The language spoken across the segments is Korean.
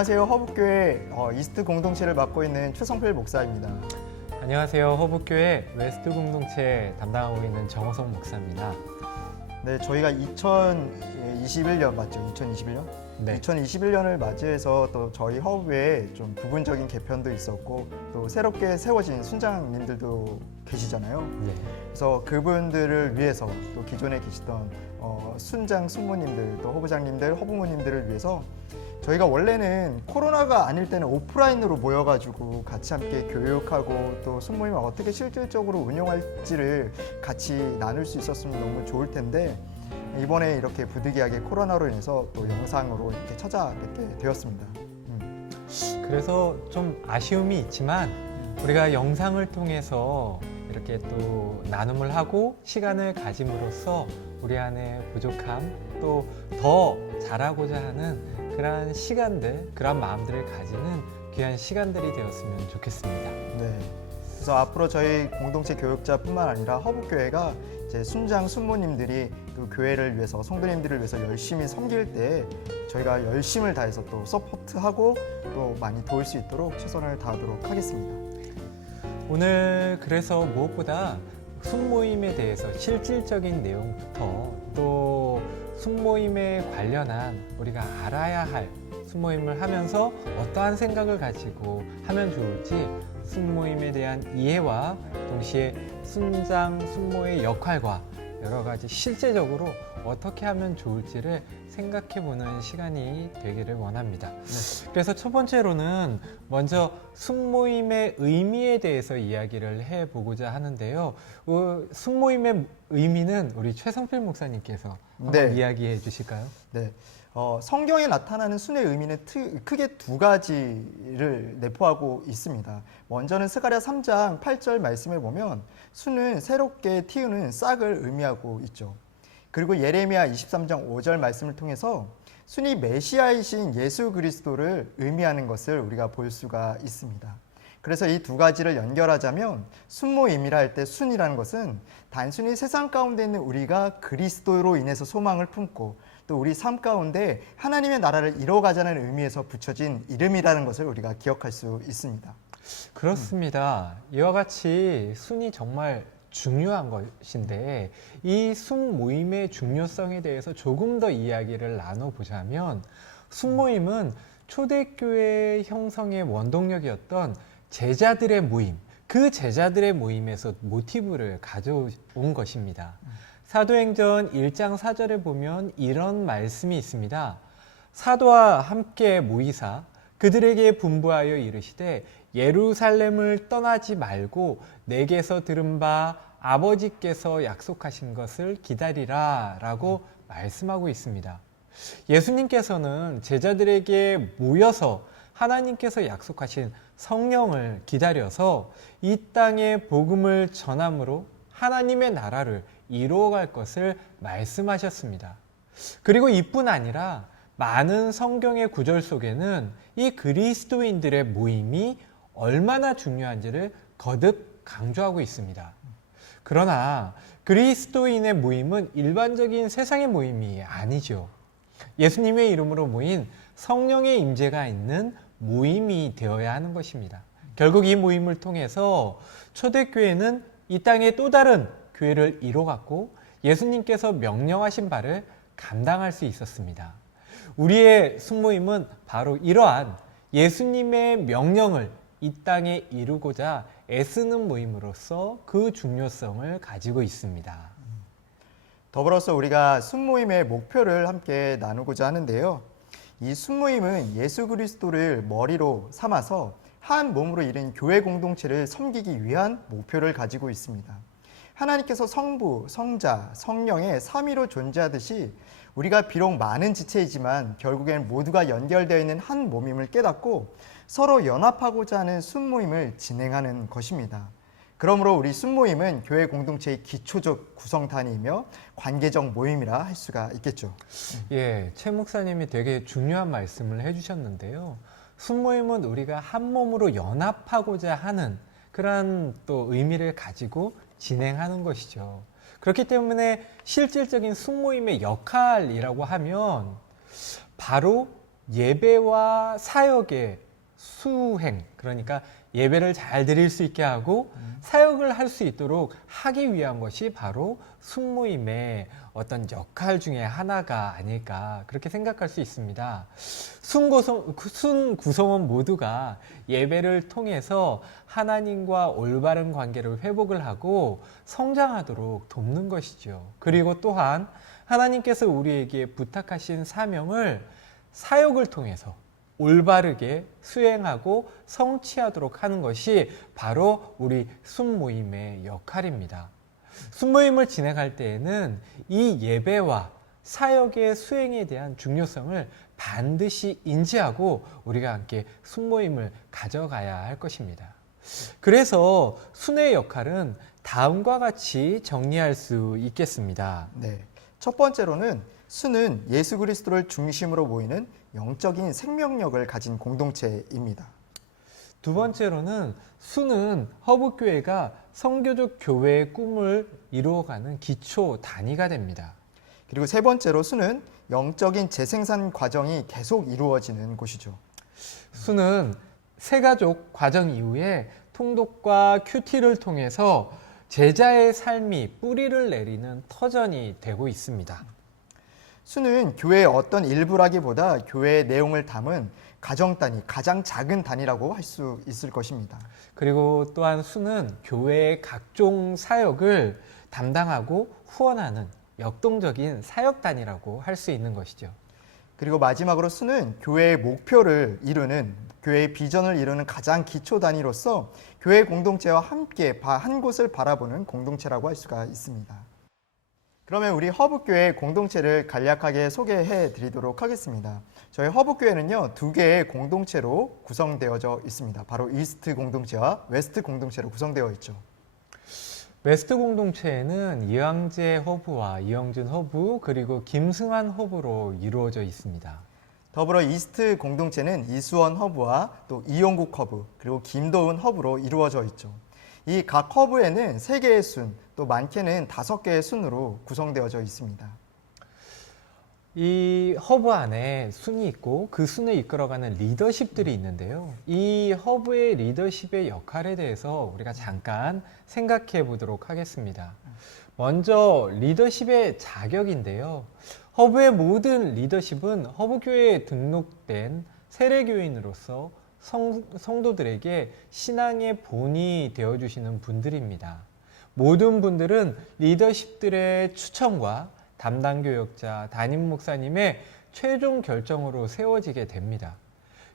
안녕하세요. 허북교회 이스트 공동체를 맡고 있는 최성필 목사입니다. 안녕하세요. 허북교회 웨스트 공동체 담당하고 있는 정호성 목사입니다. 네, 저희가 2021년 맞죠? 2021년? 네. 2021년을 맞이해서 또 저희 허브에 좀 부분적인 개편도 있었고 또 새롭게 세워진 순장님들도 계시잖아요. 네. 그래서 그분들을 위해서 또 기존에 계시던 순장, 순모님들, 또 허부장님들, 허부모님들을 위해서 저희가 원래는 코로나가 아닐 때는 오프라인으로 모여가지고 같이 함께 교육하고 또 순모임을 어떻게 실질적으로 운영할지를 같이 나눌 수 있었으면 너무 좋을 텐데 이번에 이렇게 부득이하게 코로나로 인해서 또 영상으로 이렇게 찾아뵙게 되었습니다. 그래서 좀 아쉬움이 있지만 우리가 영상을 통해서 이렇게 또 나눔을 하고 시간을 가짐으로써 우리 안에 부족함 또 더 잘하고자 하는 그러한 시간들, 그런 마음들을 가지는 귀한 시간들이 되었으면 좋겠습니다. 네. 그래서 앞으로 저희 공동체 교육자뿐만 아니라 허북교회가 이제 순장, 순모님들이 또 교회를 위해서 성도님들을 위해서 열심히 섬길 때 저희가 열심을 다해서 또 서포트하고 또 많이 도울 수 있도록 최선을 다하도록 하겠습니다. 오늘 그래서 무엇보다 순모임에 대해서 실질적인 내용부터 또 순모임에 관련한 우리가 알아야 할 순모임을 하면서 어떠한 생각을 가지고 하면 좋을지 순모임에 대한 이해와 동시에 순장, 순모의 역할과 여러 가지 실제적으로 어떻게 하면 좋을지를 생각해보는 시간이 되기를 원합니다. 네. 그래서 첫 번째로는 먼저 순모임의 의미에 대해서 이야기를 해보고자 하는데요. 순모임의 의미는 우리 최성필 목사님께서 한번 이야기해 주실까요? 네. 성경에 나타나는 순의 의미는 크게 두 가지를 내포하고 있습니다. 먼저는 스가랴 3장 8절 말씀에 보면 순은 새롭게 틔우는 싹을 의미하고 있죠. 그리고 예레미야 23장 5절 말씀을 통해서 순이 메시아이신 예수 그리스도를 의미하는 것을 우리가 볼 수가 있습니다. 그래서 이 두 가지를 연결하자면 순모임이라 할 때 순이라는 것은 단순히 세상 가운데 있는 우리가 그리스도로 인해서 소망을 품고 또 우리 삶 가운데 하나님의 나라를 이뤄가자는 의미에서 붙여진 이름이라는 것을 우리가 기억할 수 있습니다. 그렇습니다. 이와 같이 순이 정말 중요한 것인데 이 순모임의 중요성에 대해서 조금 더 이야기를 나눠보자면 순모임은 초대교회 형성의 원동력이었던 제자들의 모임, 그 제자들의 모임에서 모티브를 가져온 것입니다. 사도행전 1장 4절에 보면 이런 말씀이 있습니다. 사도와 함께 모이사 그들에게 분부하여 이르시되 예루살렘을 떠나지 말고 내게서 들은 바 아버지께서 약속하신 것을 기다리라 라고 말씀하고 있습니다. 예수님께서는 제자들에게 모여서 하나님께서 약속하신 성령을 기다려서 이 땅에 복음을 전함으로 하나님의 나라를 이루어갈 것을 말씀하셨습니다. 그리고 이뿐 아니라 많은 성경의 구절 속에는 이 그리스도인들의 모임이 얼마나 중요한지를 거듭 강조하고 있습니다. 그러나 그리스도인의 모임은 일반적인 세상의 모임이 아니죠. 예수님의 이름으로 모인 성령의 임재가 있는 모임이 되어야 하는 것입니다. 결국 이 모임을 통해서 초대교회는 이 땅에 또 다른 교회를 이뤄갔고 예수님께서 명령하신 바를 감당할 수 있었습니다. 우리의 순모임은 바로 이러한 예수님의 명령을 이 땅에 이루고자 애쓰는 모임으로서 그 중요성을 가지고 있습니다. 더불어서 우리가 순모임의 목표를 함께 나누고자 하는데요. 이 순모임은 예수 그리스도를 머리로 삼아서 한 몸으로 이룬 교회 공동체를 섬기기 위한 목표를 가지고 있습니다. 하나님께서 성부, 성자, 성령의 삼위로 존재하듯이 우리가 비록 많은 지체이지만 결국엔 모두가 연결되어 있는 한 몸임을 깨닫고 서로 연합하고자 하는 순모임을 진행하는 것입니다. 그러므로 우리 순모임은 교회 공동체의 기초적 구성단위이며 관계적 모임이라 할 수가 있겠죠. 예, 최 목사님이 되게 중요한 말씀을 해주셨는데요. 순모임은 우리가 한 몸으로 연합하고자 하는 그런 또 의미를 가지고 진행하는 것이죠. 그렇기 때문에 실질적인 순모임의 역할이라고 하면 바로 예배와 사역의 수행, 그러니까 예배를 잘 드릴 수 있게 하고 사역을 할 수 있도록 하기 위한 것이 바로 순모임의 어떤 역할 중에 하나가 아닐까 그렇게 생각할 수 있습니다. 순구성원 모두가 예배를 통해서 하나님과 올바른 관계를 회복을 하고 성장하도록 돕는 것이죠. 그리고 또한 하나님께서 우리에게 부탁하신 사명을 사역을 통해서 올바르게 수행하고 성취하도록 하는 것이 바로 우리 순모임의 역할입니다. 순모임을 진행할 때에는 이 예배와 사역의 수행에 대한 중요성을 반드시 인지하고 우리가 함께 순모임을 가져가야 할 것입니다. 그래서 순의 역할은 다음과 같이 정리할 수 있겠습니다. 네. 첫 번째로는 순은 예수 그리스도를 중심으로 모이는 영적인 생명력을 가진 공동체입니다. 두 번째로는 순은 허브교회가 성교적 교회의 꿈을 이루어가는 기초 단위가 됩니다. 그리고 세 번째로 순은 영적인 재생산 과정이 계속 이루어지는 곳이죠. 순은 세가족 과정 이후에 통독과 큐티를 통해서 제자의 삶이 뿌리를 내리는 터전이 되고 있습니다. 순은 교회의 어떤 일부라기보다 교회의 내용을 담은 가정 단위, 가장 작은 단위라고 할 수 있을 것입니다. 그리고 또한 순은 교회의 각종 사역을 담당하고 후원하는 역동적인 사역단이라고 할 수 있는 것이죠. 그리고 마지막으로 순은 교회의 목표를 이루는, 교회의 비전을 이루는 가장 기초 단위로서 교회 공동체와 함께 한 곳을 바라보는 공동체라고 할 수가 있습니다. 그러면 우리 허브교회 공동체를 간략하게 소개해 드리도록 하겠습니다. 저희 허브교회는요, 두 개의 공동체로 구성되어져 있습니다. 바로 이스트 공동체와 웨스트 공동체로 구성되어 있죠. 웨스트 공동체에는 이황재 허브와 이영준 허브 그리고 김승환 허브로 이루어져 있습니다. 더불어 이스트 공동체는 이수원 허브와 또 이용국 허브 그리고 김도훈 허브로 이루어져 있죠. 이 각 허브에는 3개의 순, 또 많게는 5개의 순으로 구성되어져 있습니다. 이 허브 안에 순이 있고 그 순을 이끌어가는 리더십들이 있는데요. 이 허브의 리더십의 역할에 대해서 우리가 잠깐 생각해 보도록 하겠습니다. 먼저 리더십의 자격인데요. 허브의 모든 리더십은 허브교회에 등록된 세례교인으로서 성도들에게 신앙의 본이 되어주시는 분들입니다. 모든 분들은 리더십들의 추천과 담당 교역자, 담임 목사님의 최종 결정으로 세워지게 됩니다.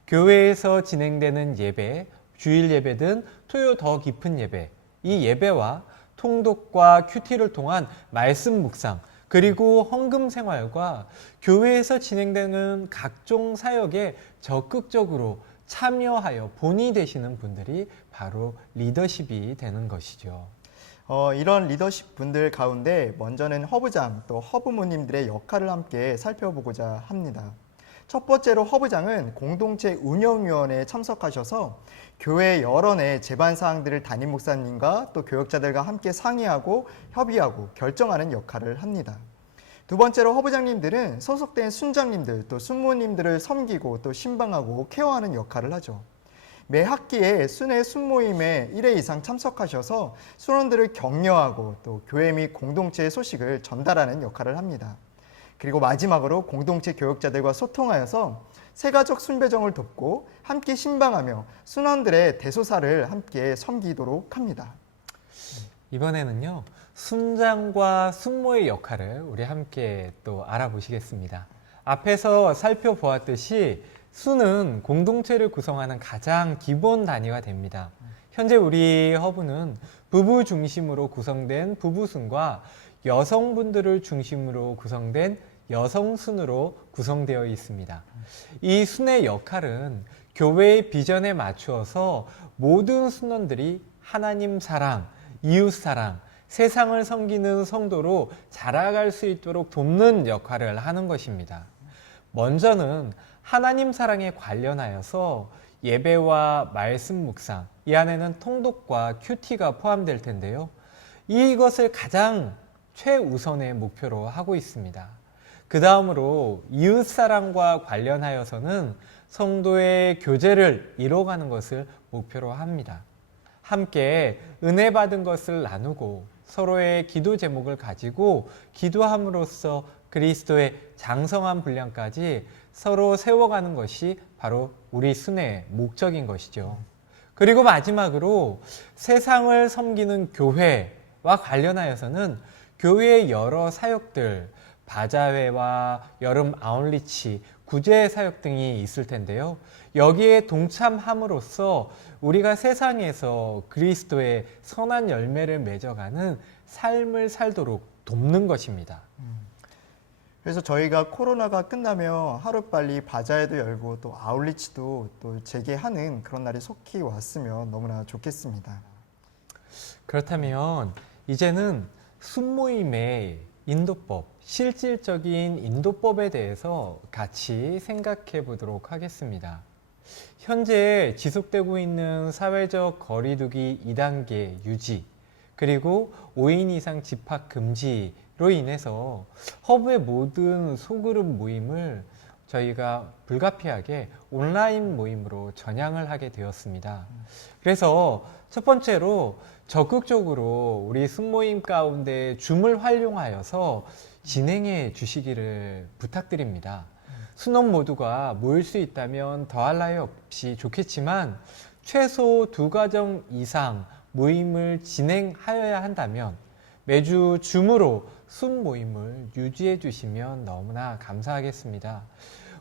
교회에서 진행되는 예배, 주일 예배든 토요 더 깊은 예배, 이 예배와 통독과 큐티를 통한 말씀 묵상, 그리고 헌금 생활과 교회에서 진행되는 각종 사역에 적극적으로 참여하여 본이 되시는 분들이 바로 리더십이 되는 것이죠. 이런 리더십 분들 가운데 먼저는 허브장 또 허브모님들의 역할을 함께 살펴보고자 합니다. 첫 번째로 허브장은 공동체 운영위원회에 참석하셔서 교회 여론의 제반 사항들을 담임 목사님과 또 교역자들과 함께 상의하고 협의하고 결정하는 역할을 합니다. 두 번째로 허브장님들은 소속된 순장님들 또 순모님들을 섬기고 또 신방하고 케어하는 역할을 하죠. 매 학기에 순회 순모임에 1회 이상 참석하셔서 순원들을 격려하고 또 교회 및 공동체의 소식을 전달하는 역할을 합니다. 그리고 마지막으로 공동체 교역자들과 소통하여서 세가족 순배정을 돕고 함께 신방하며 순원들의 대소사를 함께 섬기도록 합니다. 이번에는요, 순장과 순모의 역할을 우리 함께 또 알아보시겠습니다. 앞에서 살펴보았듯이 순은 공동체를 구성하는 가장 기본 단위가 됩니다. 현재 우리 허브는 부부 중심으로 구성된 부부순과 여성분들을 중심으로 구성된 여성순으로 구성되어 있습니다. 이 순의 역할은 교회의 비전에 맞추어서 모든 순원들이 하나님 사랑, 이웃 사랑, 세상을 섬기는 성도로 자라갈 수 있도록 돕는 역할을 하는 것입니다. 먼저는 하나님 사랑에 관련하여서 예배와 말씀 묵상, 이 안에는 통독과 큐티가 포함될 텐데요. 이것을 가장 최우선의 목표로 하고 있습니다. 그 다음으로 이웃사랑과 관련하여서는 성도의 교제를 이뤄가는 것을 목표로 합니다. 함께 은혜 받은 것을 나누고 서로의 기도 제목을 가지고 기도함으로써 그리스도의 장성한 분량까지 서로 세워가는 것이 바로 우리 순회의 목적인 것이죠. 그리고 마지막으로 세상을 섬기는 교회와 관련하여서는 교회의 여러 사역들, 바자회와 여름 아웃리치, 구제 사역 등이 있을 텐데요. 여기에 동참함으로써 우리가 세상에서 그리스도의 선한 열매를 맺어가는 삶을 살도록 돕는 것입니다. 그래서 저희가 코로나가 끝나면 하루빨리 바자회도 열고 또 아울리치도 또 재개하는 그런 날이 속히 왔으면 너무나 좋겠습니다. 그렇다면 이제는 순모임의 인도법, 실질적인 인도법에 대해서 같이 생각해 보도록 하겠습니다. 현재 지속되고 있는 사회적 거리두기 2단계 유지, 그리고 5인 이상 집합 금지로 인해서 허브의 모든 소그룹 모임을 저희가 불가피하게 온라인 모임으로 전향을 하게 되었습니다. 그래서 첫 번째로 적극적으로 우리 순모임 가운데 줌을 활용하여서 진행해 주시기를 부탁드립니다. 순원 모두가 모일 수 있다면 더할 나위 없이 좋겠지만 최소 2가정 이상 모임을 진행하여야 한다면 매주 줌으로 순 모임을 유지해 주시면 너무나 감사하겠습니다.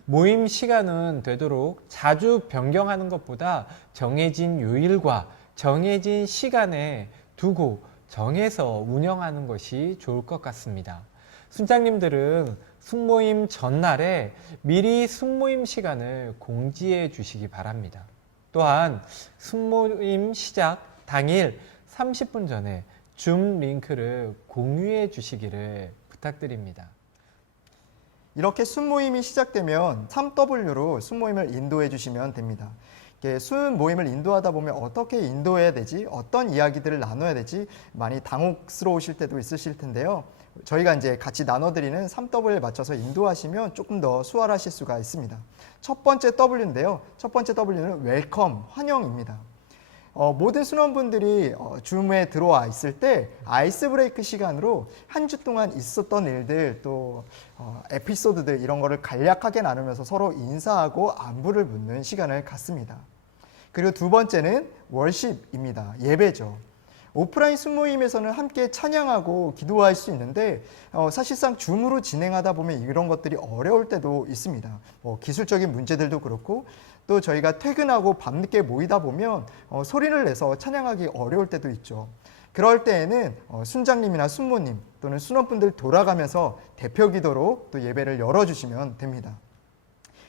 모임 시간은 되도록 자주 변경하는 것보다 정해진 요일과 정해진 시간에 두고 정해서 운영하는 것이 좋을 것 같습니다. 순장님들은 순모임 전날에 미리 순모임 시간을 공지해 주시기 바랍니다. 또한 순모임 시작 당일 30분 전에 줌 링크를 공유해 주시기를 부탁드립니다. 이렇게 순모임이 시작되면 3W로 순모임을 인도해 주시면 됩니다. 순모임을 인도하다 보면 어떻게 인도해야 되지? 어떤 이야기들을 나눠야 되지? 많이 당혹스러우실 때도 있으실 텐데요. 저희가 이제 같이 나눠드리는 3W에 맞춰서 인도하시면 조금 더 수월하실 수가 있습니다. 첫 번째 W인데요. 첫 번째 W는 웰컴, 환영입니다. 모든 순원분들이 줌에 들어와 있을 때 아이스 브레이크 시간으로 한 주 동안 있었던 일들 또 에피소드들 이런 거를 간략하게 나누면서 서로 인사하고 안부를 묻는 시간을 갖습니다. 그리고 두 번째는 월십입니다. 예배죠. 오프라인 순모임에서는 함께 찬양하고 기도할 수 있는데 사실상 줌으로 진행하다 보면 이런 것들이 어려울 때도 있습니다. 기술적인 문제들도 그렇고 또 저희가 퇴근하고 밤늦게 모이다 보면 소리를 내서 찬양하기 어려울 때도 있죠. 그럴 때에는 순장님이나 순모님 또는 순원분들 돌아가면서 대표 기도로 또 예배를 열어주시면 됩니다.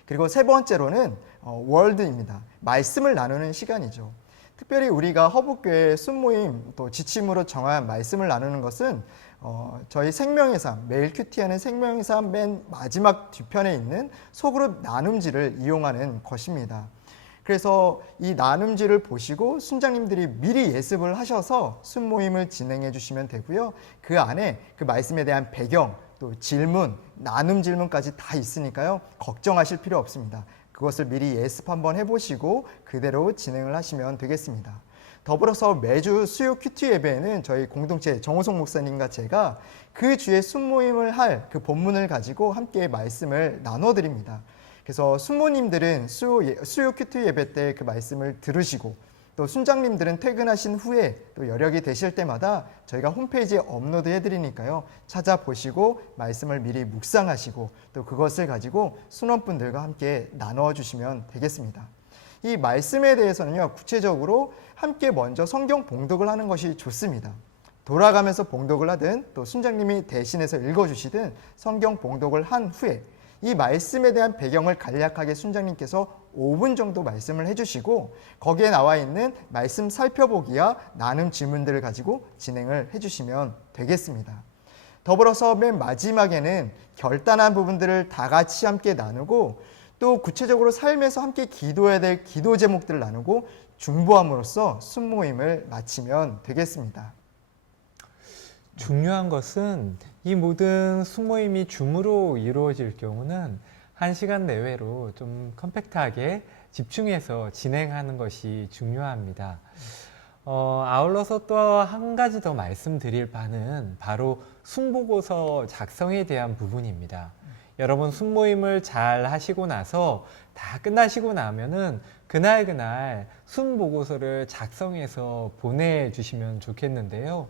그리고 세 번째로는 월드입니다. 말씀을 나누는 시간이죠. 특별히 우리가 허브교회 순모임 또 지침으로 정한 말씀을 나누는 것은 저희 생명의 삶, 매일 큐티하는 생명의 삶 맨 마지막 뒤편에 있는 소그룹 나눔지를 이용하는 것입니다. 그래서 이 나눔지를 보시고 순장님들이 미리 예습을 하셔서 순모임을 진행해 주시면 되고요. 그 안에 그 말씀에 대한 배경, 또 질문, 나눔 질문까지 다 있으니까요. 걱정하실 필요 없습니다. 그것을 미리 예습 한번 해보시고 그대로 진행을 하시면 되겠습니다. 더불어서 매주 수요 큐티 예배에는 저희 공동체 정호성 목사님과 제가 그 주에 순모임을 할 그 본문을 가지고 함께 말씀을 나눠드립니다. 그래서 순모님들은 수요 큐티 예배 때 그 말씀을 들으시고 또 순장님들은 퇴근하신 후에 또 여력이 되실 때마다 저희가 홈페이지에 업로드 해드리니까요. 찾아보시고 말씀을 미리 묵상하시고 또 그것을 가지고 순원분들과 함께 나눠주시면 되겠습니다. 이 말씀에 대해서는요. 구체적으로 함께 먼저 성경 봉독을 하는 것이 좋습니다. 돌아가면서 봉독을 하든 또 순장님이 대신해서 읽어주시든 성경 봉독을 한 후에 이 말씀에 대한 배경을 간략하게 순장님께서 5분 정도 말씀을 해주시고 거기에 나와 있는 말씀 살펴보기와 나눔 질문들을 가지고 진행을 해주시면 되겠습니다. 더불어서 맨 마지막에는 결단한 부분들을 다 같이 함께 나누고 또 구체적으로 삶에서 함께 기도해야 될 기도 제목들을 나누고 중보함으로써 순모임을 마치면 되겠습니다. 중요한 것은 이 모든 순모임이 줌으로 이루어질 경우는 1시간 내외로 좀 컴팩트하게 집중해서 진행하는 것이 중요합니다. 아울러서 또 한 가지 더 말씀드릴 바는 바로 순보고서 작성에 대한 부분입니다. 여러분 순모임을 잘 하시고 나서 다 끝나시고 나면은 그날 순보고서를 작성해서 보내주시면 좋겠는데요.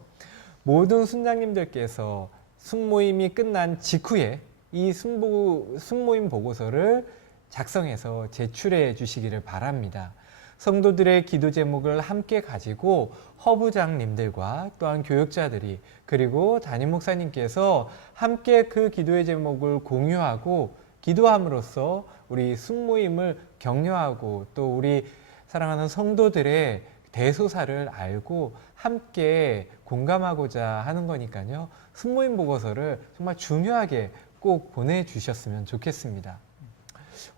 모든 순장님들께서 순모임이 끝난 직후에 이 순모임 보고서를 작성해서 제출해 주시기를 바랍니다. 성도들의 기도 제목을 함께 가지고 허부장님들과 또한 교육자들이 그리고 담임 목사님께서 함께 그 기도의 제목을 공유하고 기도함으로써 우리 순모임을 격려하고 또 우리 사랑하는 성도들의 대소사를 알고 함께 공감하고자 하는 거니까요. 순모임 보고서를 정말 중요하게 꼭 보내주셨으면 좋겠습니다.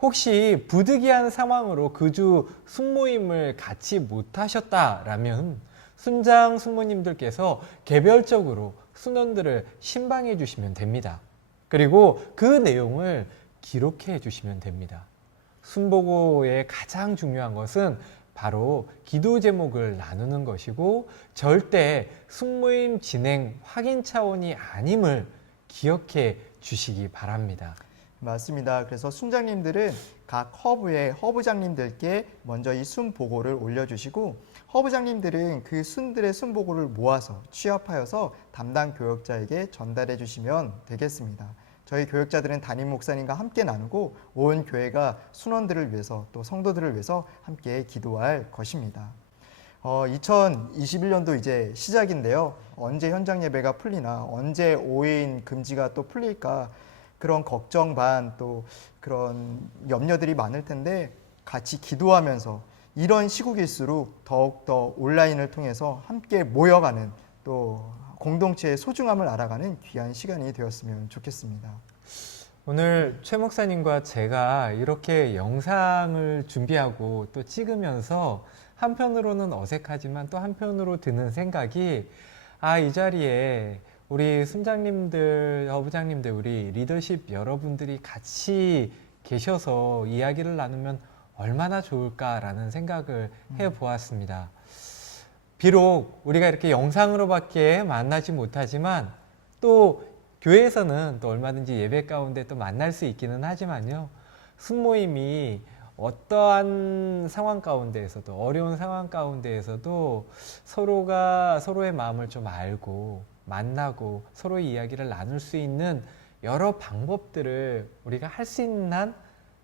혹시 부득이한 상황으로 그 주 순모임을 같이 못하셨다라면 순장 순모님들께서 개별적으로 순원들을 신방해 주시면 됩니다. 그리고 그 내용을 기록해 주시면 됩니다. 순보고의 가장 중요한 것은 바로 기도 제목을 나누는 것이고 절대 순모임 진행 확인 차원이 아님을 기억해 주시기 바랍니다. 맞습니다. 그래서 순장님들은 각 허브의 허브장님들께 먼저 이 순 보고를 올려주시고 허브장님들은 그 순들의 순 보고를 모아서 취합하여서 담당 교역자에게 전달해 주시면 되겠습니다. 저희 교역자들은 담임 목사님과 함께 나누고 온 교회가 순원들을 위해서 또 성도들을 위해서 함께 기도할 것입니다. 2021년도 이제 시작인데요. 언제 현장 예배가 풀리나 언제 5인 금지가 또 풀릴까 그런 걱정 반 또 그런 염려들이 많을 텐데 같이 기도하면서 이런 시국일수록 더욱더 온라인을 통해서 함께 모여가는 또 공동체의 소중함을 알아가는 귀한 시간이 되었으면 좋겠습니다. 오늘 최 목사님과 제가 이렇게 영상을 준비하고 또 찍으면서 한편으로는 어색하지만 또 한편으로 드는 생각이 이 자리에 우리 순장님들, 허부장님들, 우리 리더십 여러분들이 같이 계셔서 이야기를 나누면 얼마나 좋을까라는 생각을 해보았습니다. 비록 우리가 이렇게 영상으로밖에 만나지 못하지만 또 교회에서는 또 얼마든지 예배 가운데 또 만날 수 있기는 하지만요. 순모임이 어떠한 상황 가운데에서도 어려운 상황 가운데에서도 서로가 서로의 마음을 좀 알고 만나고 서로의 이야기를 나눌 수 있는 여러 방법들을 우리가 할 수 있는 한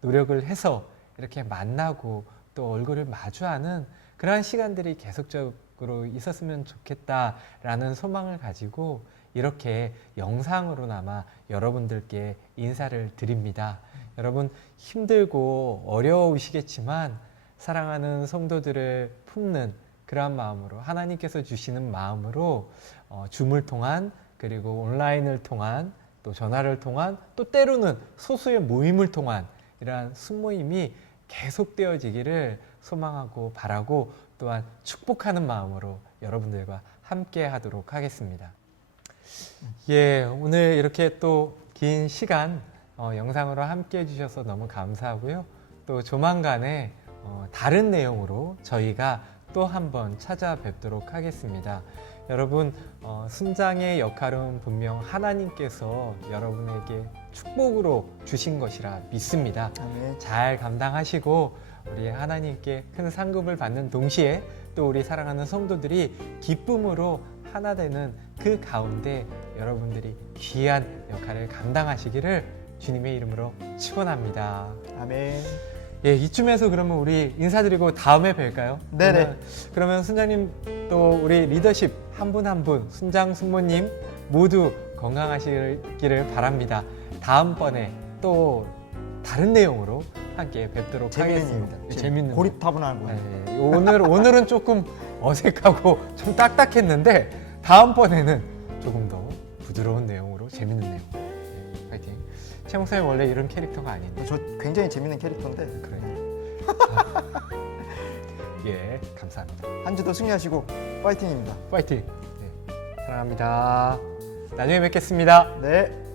노력을 해서 이렇게 만나고 또 얼굴을 마주하는 그러한 시간들이 계속적으로 있었으면 좋겠다라는 소망을 가지고 이렇게 영상으로나마 여러분들께 인사를 드립니다. 여러분 힘들고 어려우시겠지만 사랑하는 성도들을 품는 그러한 마음으로 하나님께서 주시는 마음으로 줌을 통한 그리고 온라인을 통한 또 전화를 통한 또 때로는 소수의 모임을 통한 이러한 순모임이 계속되어지기를 소망하고 바라고 또한 축복하는 마음으로 여러분들과 함께 하도록 하겠습니다. 예, 오늘 이렇게 또 긴 시간 영상으로 함께 해주셔서 너무 감사하고요. 또 조만간에 다른 내용으로 저희가 또 한번 찾아뵙도록 하겠습니다. 여러분, 순장의 역할은 분명 하나님께서 여러분에게 축복으로 주신 것이라 믿습니다. 아멘. 잘 감당하시고 우리 하나님께 큰 상급을 받는 동시에 또 우리 사랑하는 성도들이 기쁨으로 하나 되는 그 가운데 여러분들이 귀한 역할을 감당하시기를 주님의 이름으로 축원합니다. 아멘. 예, 이쯤에서 그러면 우리 인사드리고 다음에 뵐까요? 네네. 그러면 순장님 또 우리 리더십 한 분 한 분, 순장, 순모님 모두 건강하시기를 바랍니다. 다음번에 또 다른 내용으로 함께 뵙도록 하겠습니다. 재밌는 고립타분한 거. 네, 오늘은 조금 어색하고 좀 딱딱했는데 다음번에는 조금 더 부드러운 내용으로 재밌는 내용. 네, 파이팅. 최 목사님 원래 이런 캐릭터가 아닌데. 저 굉장히 재밌는 캐릭터인데. 그래요. 예, 감사합니다. 한 주도 승리하시고 파이팅입니다. 파이팅. 네, 사랑합니다. 나중에 뵙겠습니다. 네.